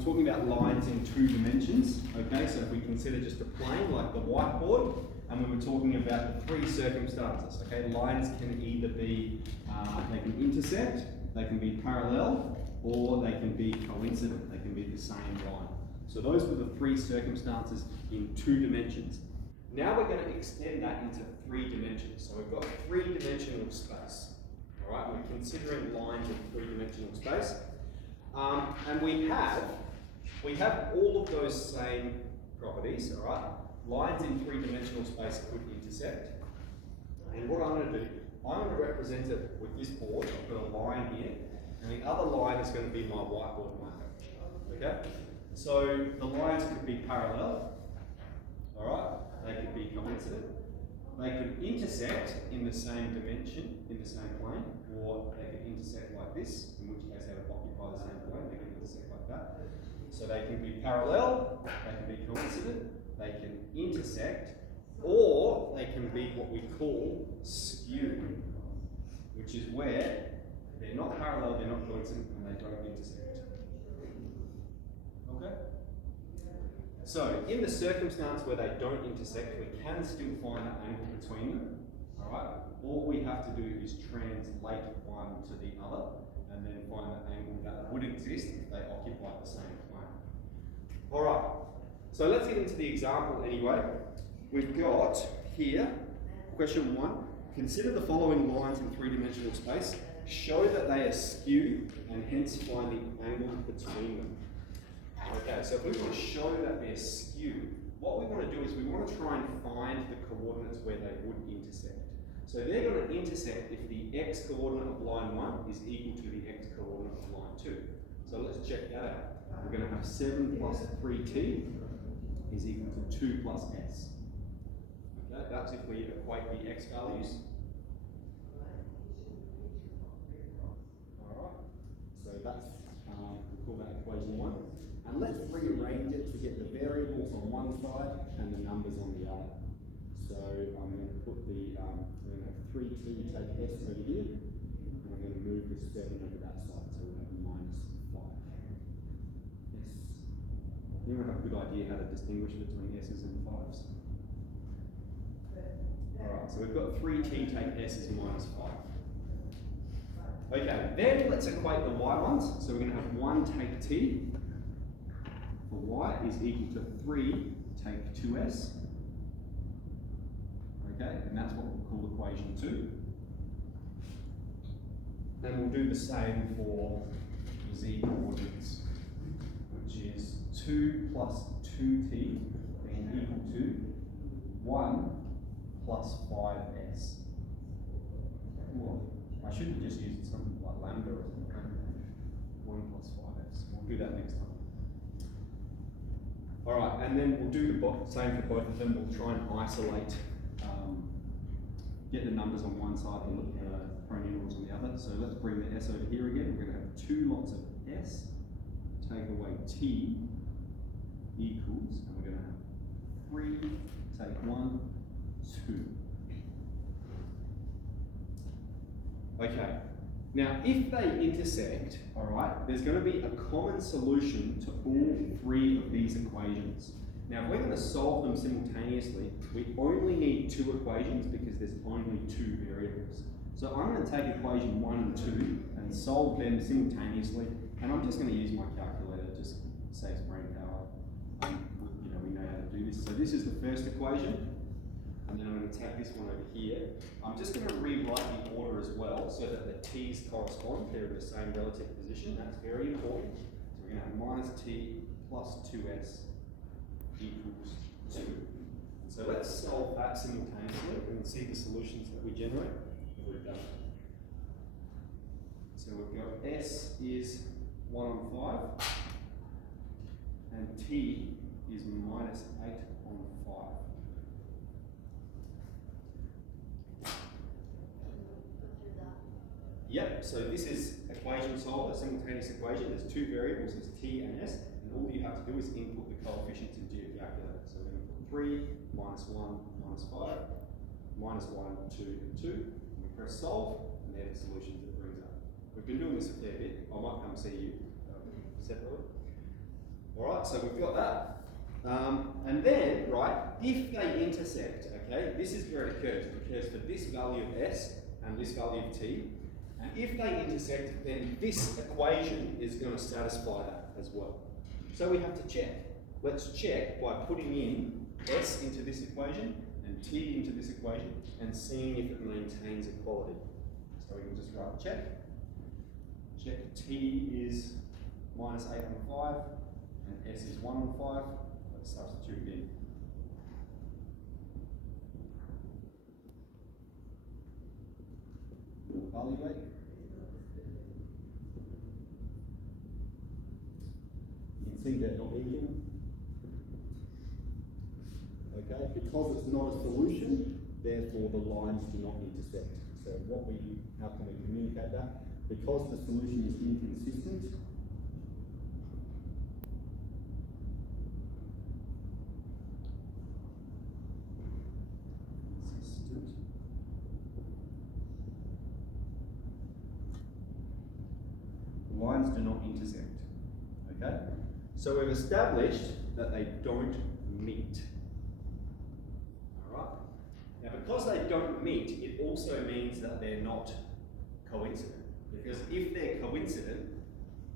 we're talking about lines in 2 dimensions. Okay, so if we consider just a plane like the whiteboard, and we were talking about the 3 circumstances. Okay, lines can either be, they can intersect, they can be parallel, or they can be coincident. They can be the same line. So those were the 3 circumstances in 2 dimensions. Now we're going to extend that into 3 dimensions. So we've got 3-dimensional space. All right, we're considering lines in 3-dimensional space, and we have all of those same properties. All right, lines in 3-dimensional space could intersect. And what I'm going to do, I'm going to represent it with this board. I've got a line here, and the other line is going to be my whiteboard marker. Okay, so the lines could be parallel. All right. They could be coincident, they could intersect in the same dimension, in the same plane, or they could intersect like this, in which case they would occupy the same plane, they could intersect like that. So they can be parallel, they can be coincident, they can intersect, or they can be what we call skew, which is where they're not parallel, they're not coincident, and they don't intersect. Okay? So, in the circumstance where they don't intersect, we can still find the angle between them. Alright? All we have to do is translate one to the other, and then find the angle that would exist if they occupy the same plane. Alright, so let's get into the example anyway. We've got here, question 1, consider the following lines in 3-dimensional space. Show that they are skew, and hence find the angle between them. Okay, so if we want to show that they're skew, what we want to do is we want to try and find the coordinates where they would intersect. So they're going to intersect if the x-coordinate of line 1 is equal to the x-coordinate of line 2. So let's check that out. We're going to have 7 plus 3t is equal to 2 plus s. Okay, that's if we equate the x values. Alright, so that's, we call that equation 1. And let's rearrange it to get the variables on one side and the numbers on the other. So I'm going to put the, we're going to have 3t take s over here, and I'm going to move the 7 over that side, so we'll have minus 5. Yes. Anyone have a good idea how to distinguish between s's and 5s? Alright, so we've got 3t take s is minus 5. Okay, then let's equate the y ones. So we're going to have 1 take t. For y is equal to 3 take 2s. Okay, and that's what we'll call equation 2. And we'll do the same for z coordinates, which is 2 plus 2t being equal to 1 plus 5s. Well, I should have just used something like lambda or something. 1 plus 5s. We'll do that next time. Alright, and then we'll do the same for both of them. We'll try and isolate, get the numbers on one side and look at the pronumerals on the other. So let's bring the s over here again. We're going to have 2 lots of s, take away t equals, and we're going to have 3, take 1, 2. Okay, now if they intersect, alright, there's going to be a common solution to all 3 of these equations. Now if we're going to solve them simultaneously, we only need 2 equations because there's only 2 variables. So I'm going to take equation 1 and 2 and solve them simultaneously, and I'm just going to use my calculator, just saves brain power. We know how to do this. So this is the first equation. And then I'm going to take this one over here. I'm just going to rewrite the order as well so that the t's correspond. They're in the same relative position. That's very important. So we're going to have minus t plus 2s equals 2. So let's solve that simultaneously and see the solutions that we generate. We've done. So we've got s is 1 on 5 and t is minus 8 on 5. Yep, so this is equation solver, simultaneous equation. There's 2 variables, there's t and s, and all you have to do is input the coefficients into your calculator. So we're going to put 3, minus 1, minus 5, minus 1, 2, and 2. And we press solve, and they're the solutions it brings up. We've been doing this a fair bit. I might come see you separately. Alright, so we've got that. And then, right, if they intersect, okay, this is where it occurs. It occurs for this value of s and this value of t. And if they intersect, then this equation is going to satisfy that as well. So we have to check. Let's check by putting in s into this equation and t into this equation and seeing if it maintains equality. So we can just write check. Check t is minus 8 on 5 and s is 1 on 5. Let's substitute it in. Evaluate. You can see they're not equal. Okay, because it's not a solution, therefore the lines do not intersect. So how can we communicate that? Because the solution is inconsistent, the lines do not intersect. Okay? So we've established that they don't meet. Alright? Now because they don't meet, it also means that they're not coincident. Because if they're coincident,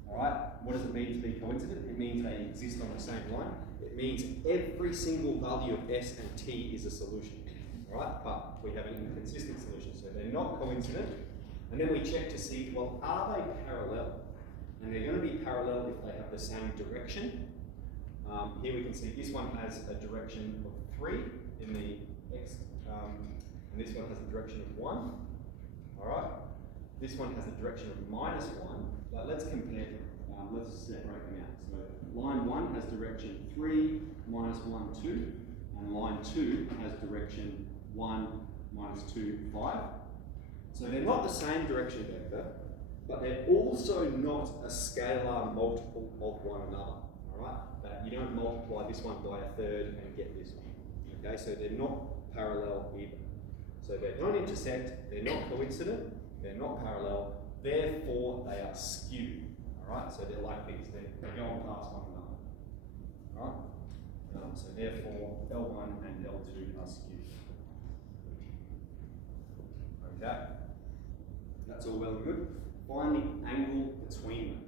alright, what does it mean to be coincident? It means they exist on the same line. It means every single value of s and t is a solution. Alright? But we have an inconsistent solution. So they're not coincident. And then we check to see, well, are they parallel? And they're going to be parallel if they have the same direction. Here we can see this one has a direction of 3 in the x, and this one has a direction of 1. Alright? This one has a direction of minus 1, but let's compare them. Let's separate them out. So line 1 has direction 3, minus 1, 2, and line 2 has direction 1, minus 2, 5. So they're not the same direction vector, but they're also not a scalar multiple of one another. Alright? That you don't multiply this one by a third and get this one. Okay, so they're not parallel either. So they don't intersect, they're not coincident, they're not parallel, therefore they are skewed. Alright, so they're like this, they go on past one another. Alright? So therefore L1 and L2 are skewed. Okay? That's all well and good. Find the angle between them.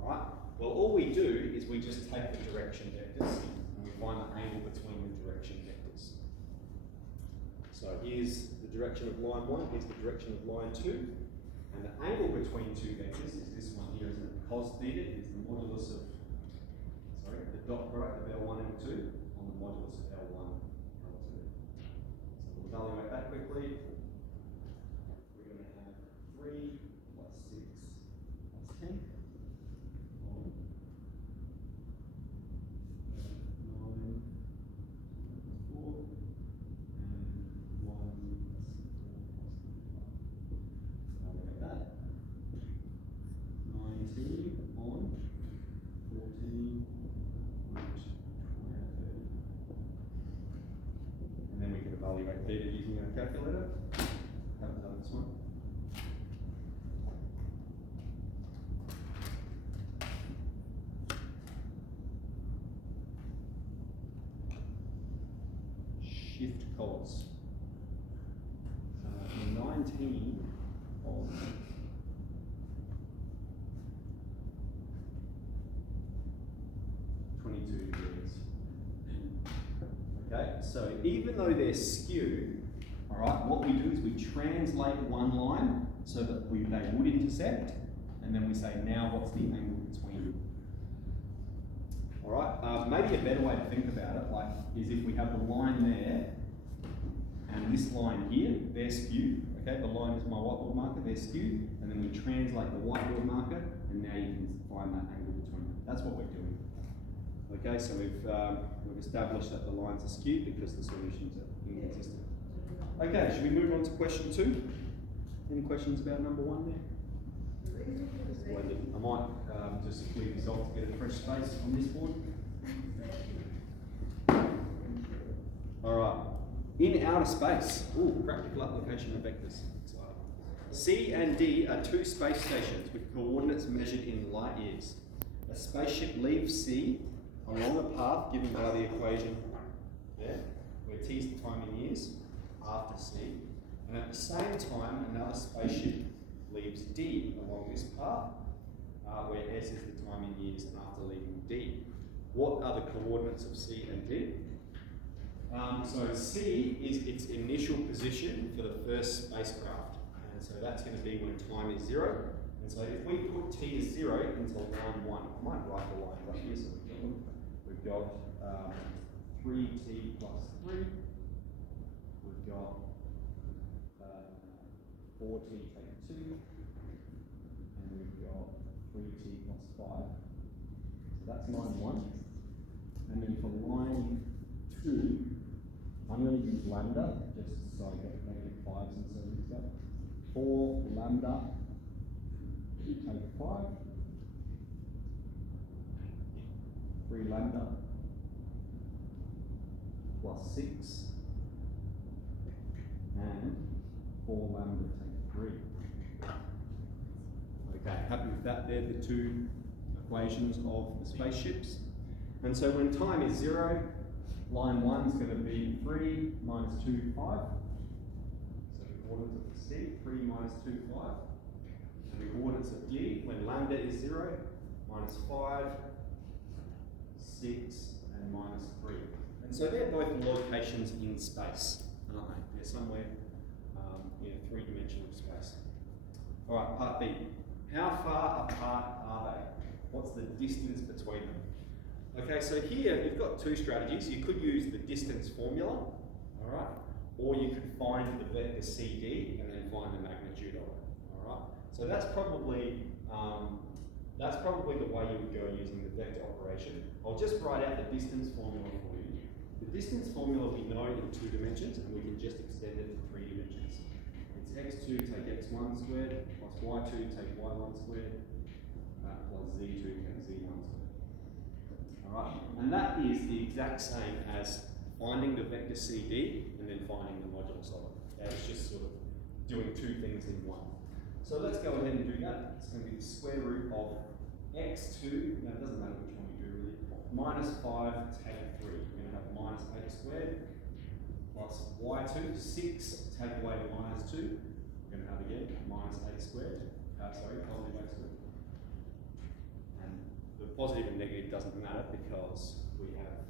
Alright? Well, all we do is we just take the direction vectors and we find the angle between the direction vectors. So here's the direction of line 1, here's the direction of line 2, and the angle between two vectors is this one here, isn't it? Cos theta is the modulus of, the dot product of L1 and L2 on the modulus of L1 and L2. So we'll evaluate that quickly. We're going to have 3 plus 6 plus 10. 19 on 14 and 1 evaluate theta using our calculator. Haven't done this one. Shift cos. 19 on 22 degrees. Okay, so even though they're skewed, all right, what we do is we translate one line so that they would intersect, and then we say, now what's the angle between them? All right, maybe a better way to think about it, is if we have the line there, and this line here, they're skewed. Okay, the line is my whiteboard marker, they're skewed, and then we translate the whiteboard marker, and now you can find that angle between them. That's what we're doing. Okay, so we've established that the lines are skewed because the solutions are inconsistent. Okay, should we move on to question 2? Any questions about number 1 there? Splendid. I might just clear this off to get a fresh space on this board. All right. In outer space, practical application of vectors. C and D are 2 space stations with coordinates measured in light years. A spaceship leaves C along a path given by the equation there, where t is the time in years after c, and at the same time another spaceship leaves d along this path, where s is the time in years after leaving d. What are the coordinates of c and d? So c is its initial position for the first spacecraft, and so that's going to be when time is 0. And so if we put t as 0 into line 1, I might write the line right here so we've got 3t plus 3, we've got 4t take 2, and we've got 3t plus 5. So that's line 1. And then for line 2, I'm going to use lambda, just so I get negative 5s and 7s go. 4 lambda take 5, 3 lambda plus 6, and 4 lambda take 3. Okay, happy with that? They're the two equations of the spaceships. And so when time is 0, line 1 is going to be 3 minus 2, 5. So the coordinates of C, 3 minus 2, 5. And the coordinates of D, when lambda is 0, minus 5, 6, and minus 3. And so they're both locations in space, aren't they? They're somewhere in a three-dimensional space. All right, part B. How far apart are they? What's the distance between them? Okay, so here you've got two strategies. You could use the distance formula, all right, or you could find the vector CD and then find the magnitude of it, all right. So that's probably the way you would go using the vector operation. I'll just write out the distance formula for you. The distance formula we know in 2 dimensions, and we can just extend it to 3 dimensions. It's x2 take x1 squared plus y2 take y1 squared plus z2 take z1 squared. Alright, and that is the exact same as finding the vector CD and then finding the modulus of it. Okay, it's just sort of doing 2 things in one. So let's go ahead and do that. It's going to be the square root of x2, now it doesn't matter which one you do really, minus 5 take 3. We're going to have minus 8 squared plus y2, 6 take away the minus 2. We're going to have again minus 8 squared, positive 8 squared. And the positive and negative doesn't matter because we have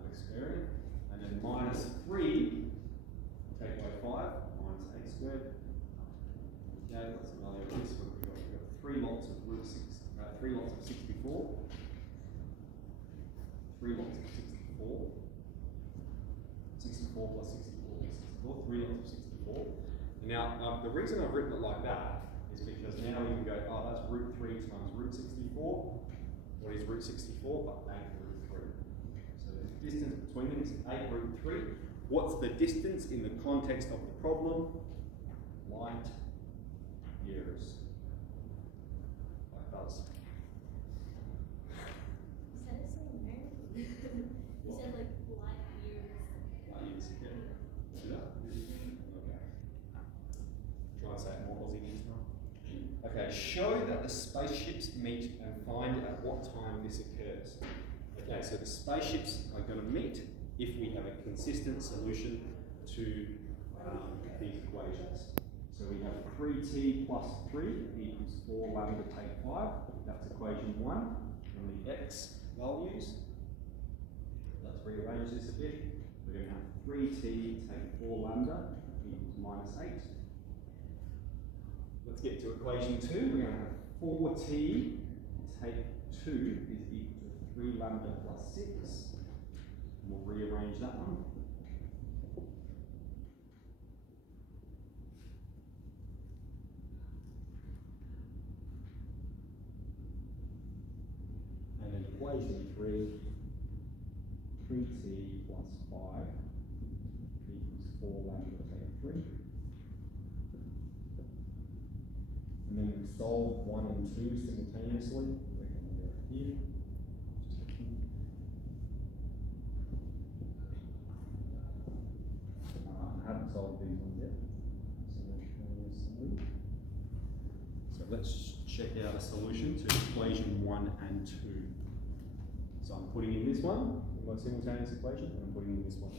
we're squaring. And then minus 3 take away 5, minus 8 squared. Okay, what's the value of this? We've got 3 lots of root 6, 3 lots of 64. 3 lots of 64. 64 plus 64 plus 64. 3 lots of 64. And now, the reason I've written it like that is because now we can go, oh, that's root 3 times root 64. What is root 64? But 8 root 3. So the distance between them is 8 root 3. What's the distance in the context of the problem? Light years. Like those. You said it so American. You said like light years. Light years, yeah. See that? Okay. Try and say it more Aussie next time. Okay, show that the spaceships meet and find at what time this occurs. Okay, so the spaceships are going to meet if we have a consistent solution to these equations. So we have 3t plus 3 equals 4 lambda take 5. That's equation 1. And the x values, let's rearrange this a bit. We're going to have 3t take 4 lambda equals minus 8. Let's get to equation 2. We're going to have 4t take 2 is equal to 3 lambda plus 6. And we'll rearrange that one. And then equation 3, 3t plus 5 equals 4 lambda take 3. And then we solve 1 and 2 simultaneously. We're going to go here. I haven't solved these ones yet. So let's check out a solution to equation equation 1 and 2. So I'm putting in this one, my simultaneous equation, and I'm putting in this one.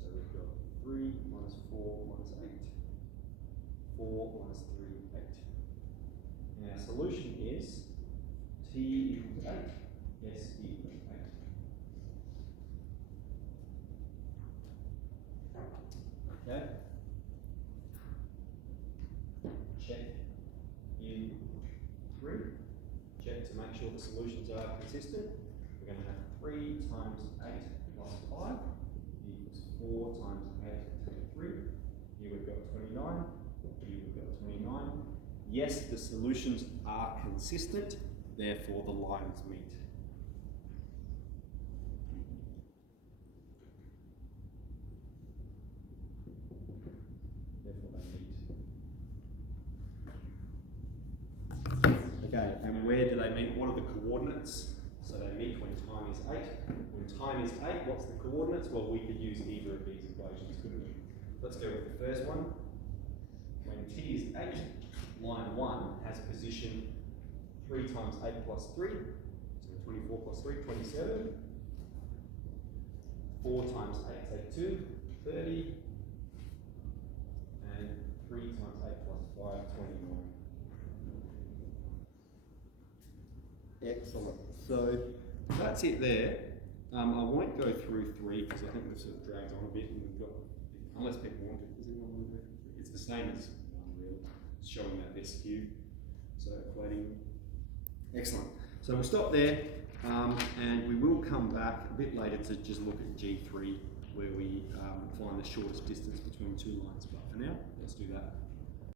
So we've got 3 minus 4 minus 8. 4 minus 3, 8. And our solution is t equals 8, s equals 8. Okay? Check in 3. Check to make sure the solutions are consistent. We're going to have 3 times 8 plus 5 equals 4 times 8 take 3. Here we've got 29. Here we've got 29. Yes, the solutions are consistent, therefore the lines meet. Therefore they meet. Okay, and where do they meet? What are the coordinates? So they meet when time is 8. When time is 8, what's the coordinates? Well, we could use either of these equations, couldn't we? Let's go with the first one. When t is 8, line 1 has position 3 times 8 plus 3, so 24 plus 3, 27. 4 times 8 take 2, 30. And 3 times 8 plus 5, 29. Excellent. So that's it there. I won't go through 3 because I think we've sort of dragged on a bit and we've got, unless people want to, does anyone want to go through 3? It's the same as 1 really. It's showing that best skew. So equating. Excellent. So we'll stop there and we will come back a bit later to just look at G3 where we find the shortest distance between 2 lines. But for now, let's do that.